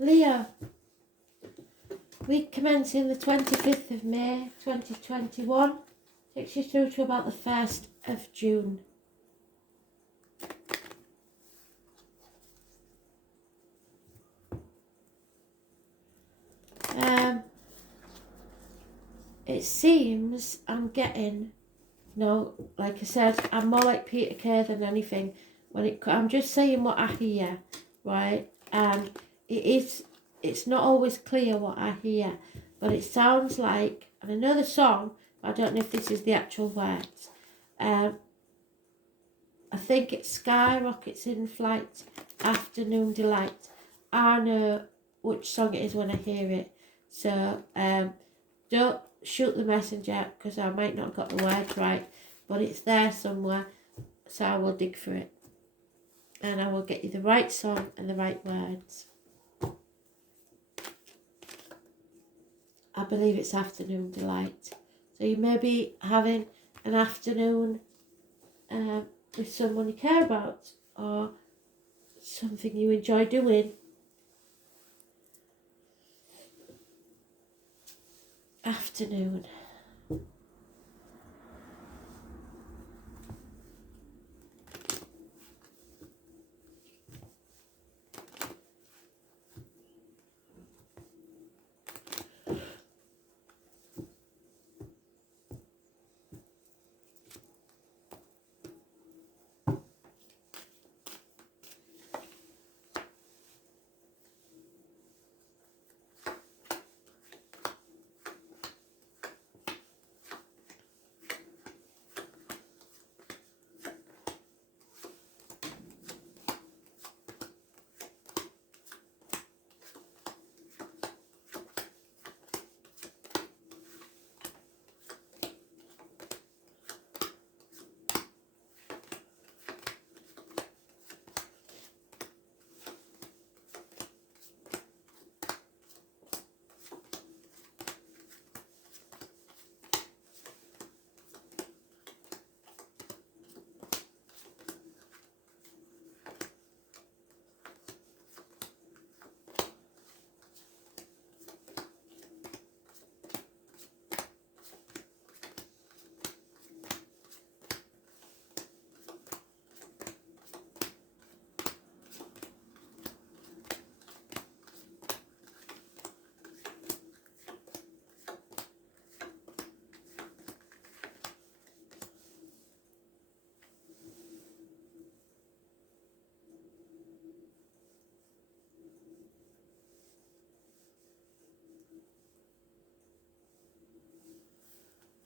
Leo, week commencing the 25th of May 2021 takes you through to about the 1st of June. It seems I'm getting, like I said, I'm more like Peter Kay than anything. I'm just saying what I hear, right? And it's not always clear what I hear, but it sounds like, and I know the song, but I don't know if this is the actual words. I think it's Skyrockets in Flight, Afternoon Delight. I know which song it is when I hear it. So don't shoot the messenger because I might not have got the words right, but it's there somewhere, so I will dig for it. And I will get you the right song and the right words. I believe it's Afternoon Delight. So you may be having an afternoon with someone you care about or something you enjoy doing. Afternoon.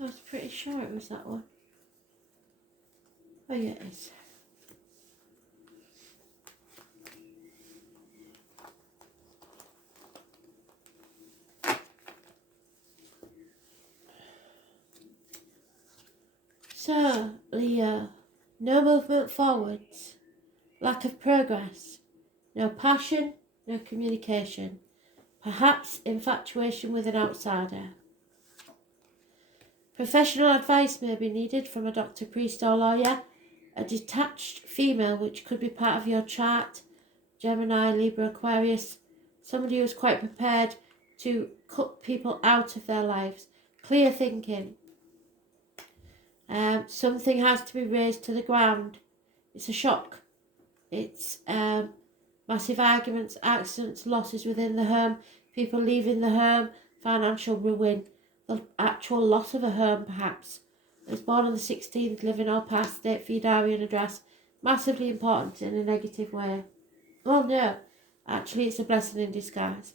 I was pretty sure it was that one. Oh yeah, it is. So, Leo, no movement forwards, lack of progress, no passion, no communication, perhaps infatuation with an outsider. Professional advice may be needed from a doctor, priest or lawyer, a detached female which could be part of your chart, Gemini, Libra, Aquarius, somebody who's quite prepared to cut people out of their lives, clear thinking. Something has to be razed to the ground. It's a shock. It's massive arguments, accidents, losses within the home, people leaving the home, financial ruin, the actual loss of a home perhaps. I was born on the 16th, living all past, state for your diary and address. Massively important in a negative way. Well, no, actually it's a blessing in disguise.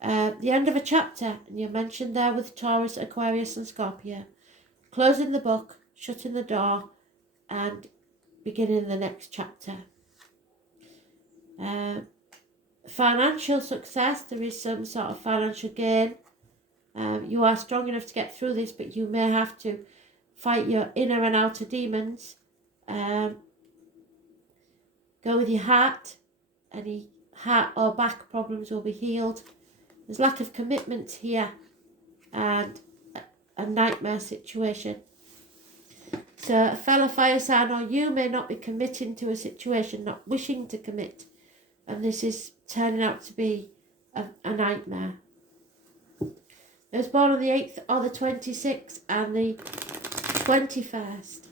The end of a chapter, and you're mentioned there with Taurus, Aquarius and Scorpio. Closing the book, shutting the door, and beginning the next chapter. Financial success, there is some sort of financial gain. You are strong enough to get through this, but you may have to fight your inner and outer demons. Go with your heart. Any heart or back problems will be healed. There's lack of commitment here and a nightmare situation. So a fellow fire sign or you may not be committing to a situation, not wishing to commit. And this is turning out to be a nightmare. It was born on the 8th or the 26th and the 21st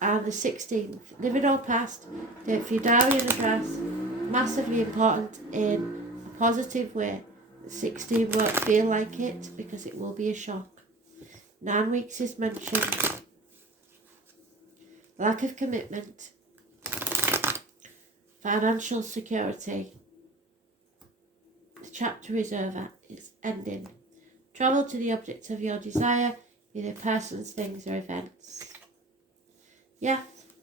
and the 16th. Living or past, date for your diary and address. Massively important in a positive way. The 16 won't feel like it because it will be a shock. 9 weeks is mentioned. Lack of commitment. Financial security. The chapter is over. It's ending. Travel to the object of your desire, either persons, things or events. Yeah,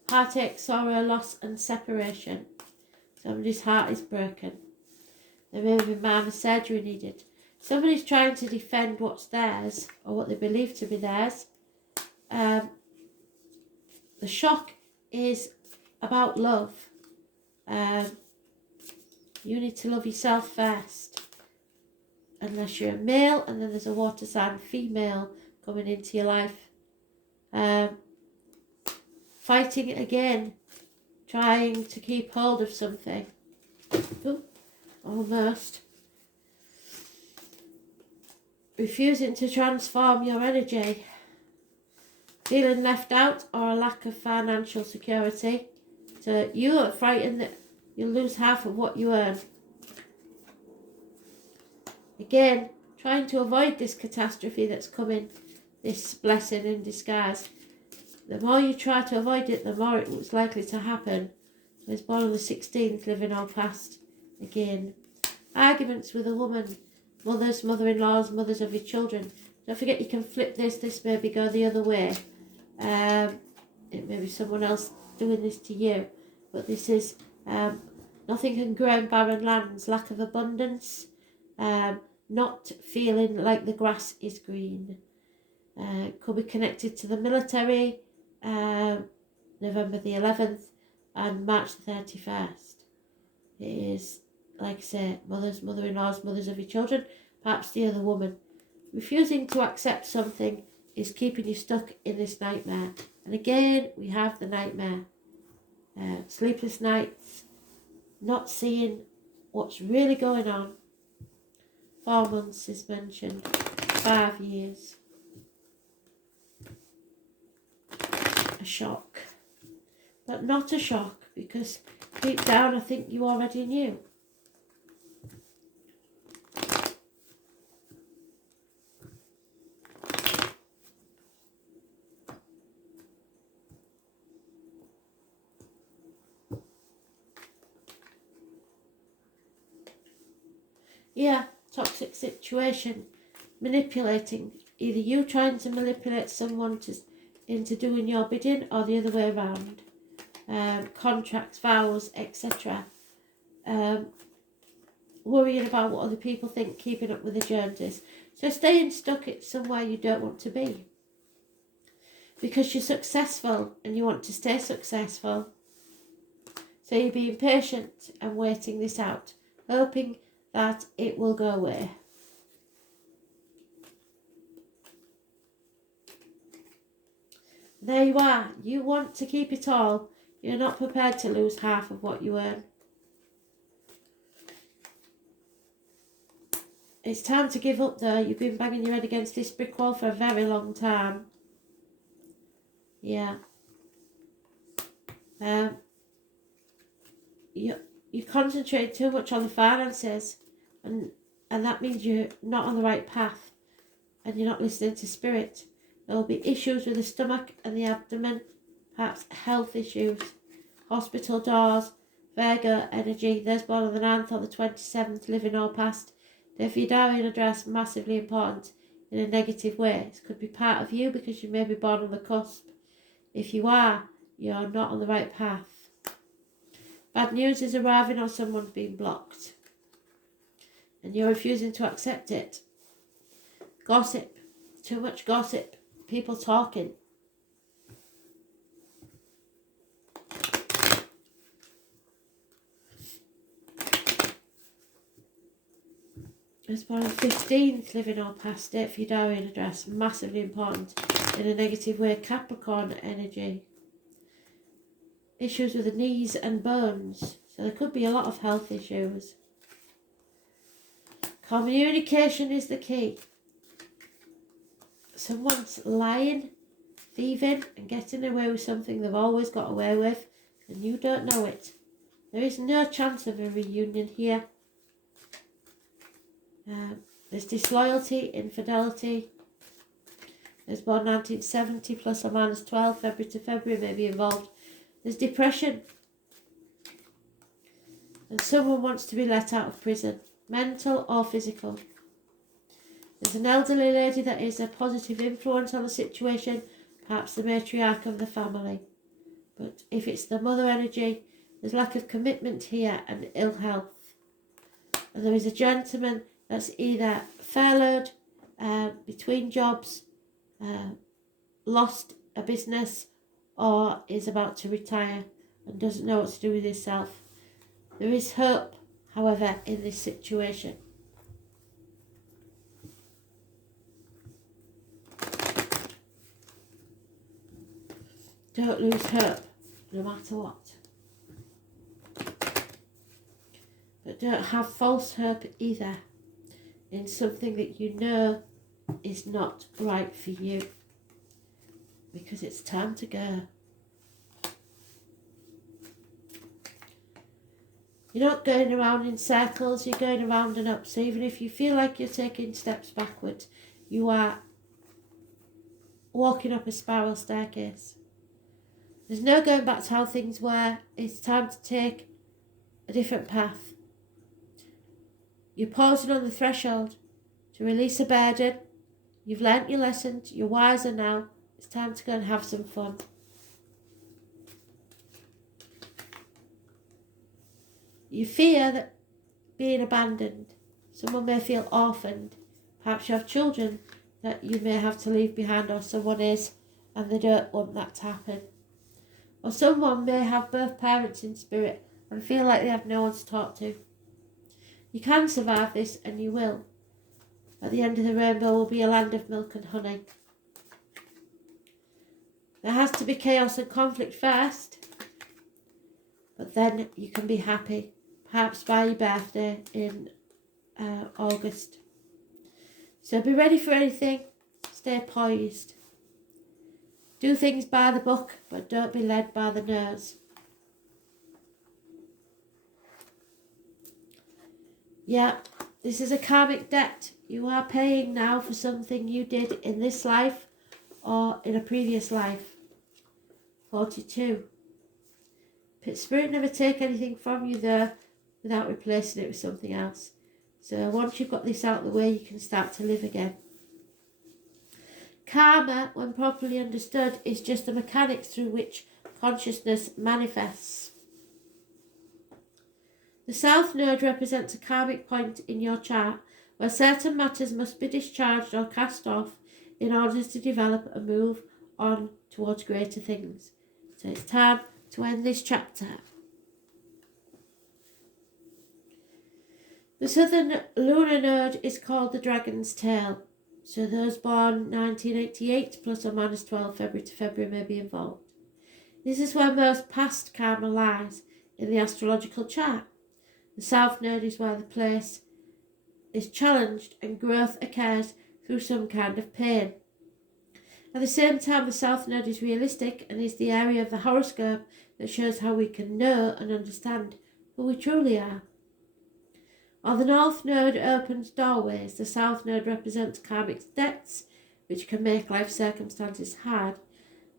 heartache, sorrow, loss and separation. Somebody's heart is broken. There may be minor surgery needed. Somebody's trying to defend what's theirs or what they believe to be theirs. The shock is about love. You need to love yourself first. Unless you're a male, and then there's a water sign female coming into your life. Fighting it again. Trying to keep hold of something. Ooh, almost. Refusing to transform your energy. Feeling left out or a lack of financial security. So you are frightened that you'll lose half of what you earn. Again, trying to avoid this catastrophe that's coming, this blessing in disguise. The more you try to avoid it, the more it's likely to happen. So it's born on the 16th, living or past. Again, arguments with a woman, mothers, mother-in-laws, mothers of your children. Don't forget you can flip this. This maybe go the other way. It may be someone else doing this to you. But this is nothing can grow in barren lands. Lack of abundance. Not feeling like the grass is green. Could be connected to the military. November the 11th and March the 31st. It is, like I say, mothers, mother-in-laws, mothers of your children, perhaps the other woman. Refusing to accept something is keeping you stuck in this nightmare. And again, we have the nightmare. Sleepless nights, not seeing what's really going on. 4 months is mentioned, 5 years. A shock. But not a shock, because deep down I think you already knew. Yeah, toxic situation, manipulating. Either you trying to manipulate someone into doing your bidding or the other way around. Contracts, vows, etc. Worrying about what other people think, keeping up with the Joneses. So staying stuck at somewhere you don't want to be. Because you're successful and you want to stay successful. So you're being patient and waiting this out, hoping that it will go away. There you are. You want to keep it all. You're not prepared to lose half of what you earn. It's time to give up though. You've been banging your head against this brick wall for a very long time. Yeah. You concentrate too much on the finances, and that means you're not on the right path and you're not listening to spirit. There will be issues with the stomach and the abdomen, perhaps health issues, hospital doors, Virgo energy. Those born on the 9th or the 27th, living or past. If your diary and address, massively important in a negative way. This could be part of you because you may be born on the cusp. If you are, you're not on the right path. Bad news is arriving or someone's being blocked. And you're refusing to accept it. Gossip. Too much gossip. People talking. It's born on the 15th, living or past it for your diary and address. Massively important in a negative way. Capricorn energy. Issues with the knees and bones. So there could be a lot of health issues. Communication is the key. Someone's lying, thieving and getting away with something they've always got away with, and you don't know it. There is no chance of a reunion here. There's disloyalty, infidelity. There's born 1970 plus or minus 12, February to February may be involved. There's depression. And someone wants to be let out of prison, mental or physical. There's an elderly lady that is a positive influence on the situation, perhaps the matriarch of the family. But if it's the mother energy, there's lack of commitment here and ill health. And there is a gentleman that's either furloughed, between jobs, lost a business, or is about to retire and doesn't know what to do with himself. There is hope, however, in this situation. Don't lose hope, no matter what. But don't have false hope either in something that you know is not right for you. Because it's time to go. You're not going around in circles, you're going around and up. So even if you feel like you're taking steps backwards, you are walking up a spiral staircase. There's no going back to how things were. It's time to take a different path. You're pausing on the threshold to release a burden. You've learnt your lessons. You're wiser now. It's time to go and have some fun. You fear that being abandoned. Someone may feel orphaned. Perhaps you have children that you may have to leave behind, or someone is and they don't want that to happen. Or someone may have both parents in spirit and feel like they have no one to talk to. You can survive this, and you will. At the end of the rainbow will be a land of milk and honey. There has to be chaos and conflict first, but then you can be happy, perhaps by your birthday in August. So be ready for anything, stay poised. Do things by the book, but don't be led by the nose. Yeah, this is a karmic debt. You are paying now for something you did in this life or in a previous life. 42. Spirit never take anything from you there without replacing it with something else. So once you've got this out of the way, you can start to live again. Karma, when properly understood, is just the mechanics through which consciousness manifests. The South Node represents a karmic point in your chart where certain matters must be discharged or cast off in order to develop and move on towards greater things. So it's time to end this chapter. The Southern Lunar Node is called the Dragon's Tail. So those born 1988 plus or minus 12 February to February may be involved. This is where most past karma lies in the astrological chart. The South Node is where the place is challenged and growth occurs through some kind of pain. At the same time, the South Node is realistic and is the area of the horoscope that shows how we can know and understand who we truly are. While the North Node opens doorways, the South Node represents karmic debts, which can make life circumstances hard,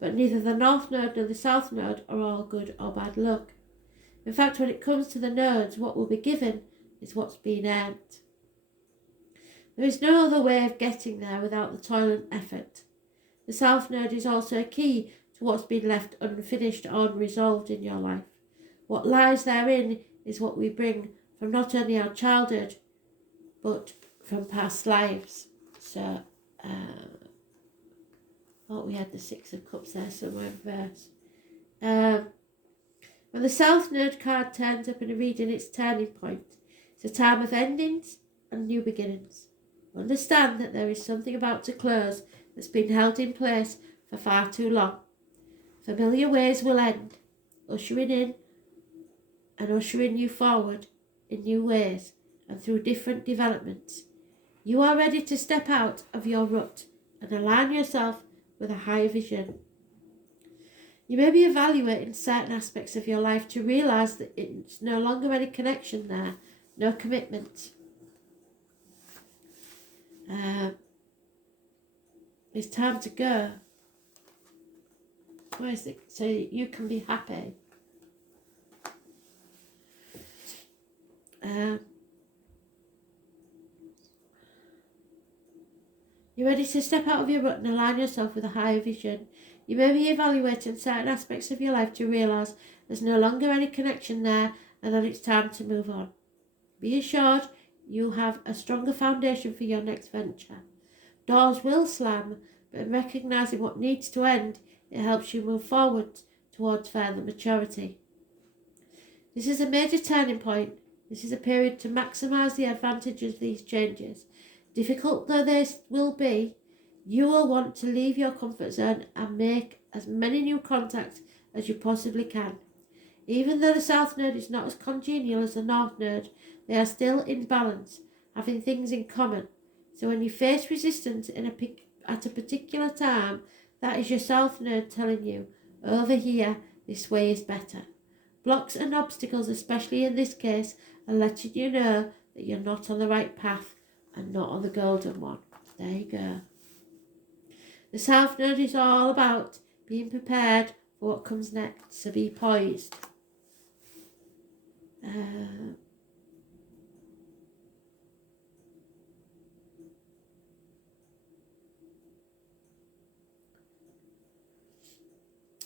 but neither the North Node nor the South Node are all good or bad luck. In fact, when it comes to the nodes, what will be given is what's been earned. There is no other way of getting there without the toil and effort. The South Node is also a key to what's been left unfinished or unresolved in your life. What lies therein is what we bring from not only our childhood, but from past lives. So, we had the Six of Cups there somewhere in verse. When the South Node card turns up in a reading, it's turning point. It's a time of endings and new beginnings. Understand that there is something about to close that's been held in place for far too long. Familiar ways will end, ushering in and ushering you forward in new ways, and through different developments. You are ready to step out of your rut and align yourself with a higher vision. You may be evaluating certain aspects of your life to realise that it's no longer any connection there, no commitment. It's time to go. Where is it? So you can be happy. You're ready to step out of your rut and align yourself with a higher vision. You may be evaluating certain aspects of your life to realise there's no longer any connection there and that it's time to move on. Be assured you have a stronger foundation for your next venture. Doors will slam, but in recognising what needs to end, it helps you move forward towards further maturity. This is a major turning point. This is a period to maximise the advantages of these changes. Difficult though this will be, you will want to leave your comfort zone and make as many new contacts as you possibly can. Even though the South Node is not as congenial as the North Node, they are still in balance, having things in common. So when you face resistance at a particular time, that is your South Node telling you, over here, this way is better. Blocks and obstacles, especially in this case, are letting you know that you're not on the right path and not on the golden one. There you go. The South Node is all about being prepared for what comes next, so be poised.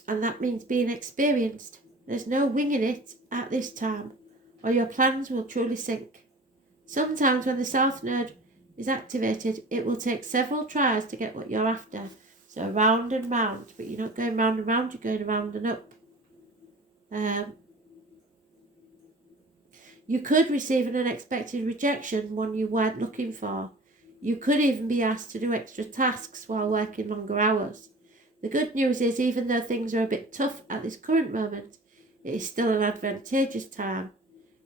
And that means being experienced. There's no winging it at this time, or your plans will truly sink. Sometimes when the South Node is activated, it will take several tries to get what you're after. So round and round, but you're not going round and round, you're going round and up. You could receive an unexpected rejection, one you weren't looking for. You could even be asked to do extra tasks while working longer hours. The good news is, even though things are a bit tough at this current moment, it is still an advantageous time.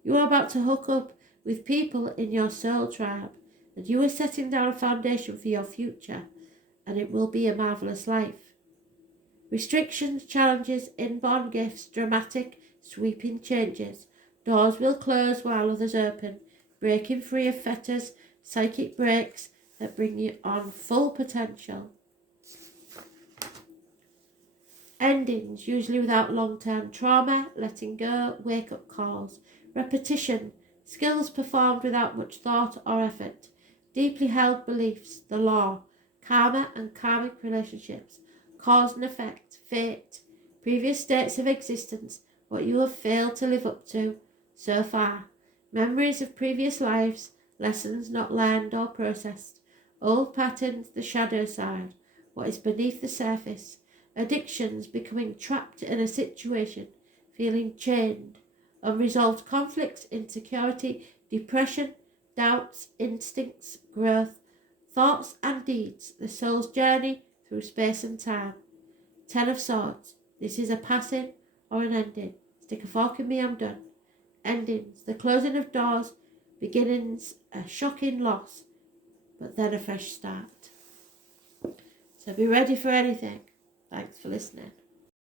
You are about to hook up with people in your soul tribe, and you are setting down a foundation for your future, and it will be a marvellous life. Restrictions, challenges, inborn gifts, dramatic, sweeping changes. Doors will close while others open, breaking free of fetters, psychic breaks that bring you on full potential. Endings, usually without long-term trauma, letting go, wake-up calls. Repetition, skills performed without much thought or effort. Deeply held beliefs, the law, karma and karmic relationships. Cause and effect, fate, previous states of existence, what you have failed to live up to so far. Memories of previous lives, lessons not learned or processed. Old patterns, the shadow side, what is beneath the surface. Addictions, becoming trapped in a situation, feeling chained. Unresolved conflicts, insecurity, depression, doubts, instincts, growth. Thoughts and deeds, the soul's journey through space and time. 10 of Swords, this is a passing or an ending. Stick a fork in me, I'm done. Endings, the closing of doors. Beginnings, a shocking loss, but then a fresh start. So be ready for anything. Thanks for listening.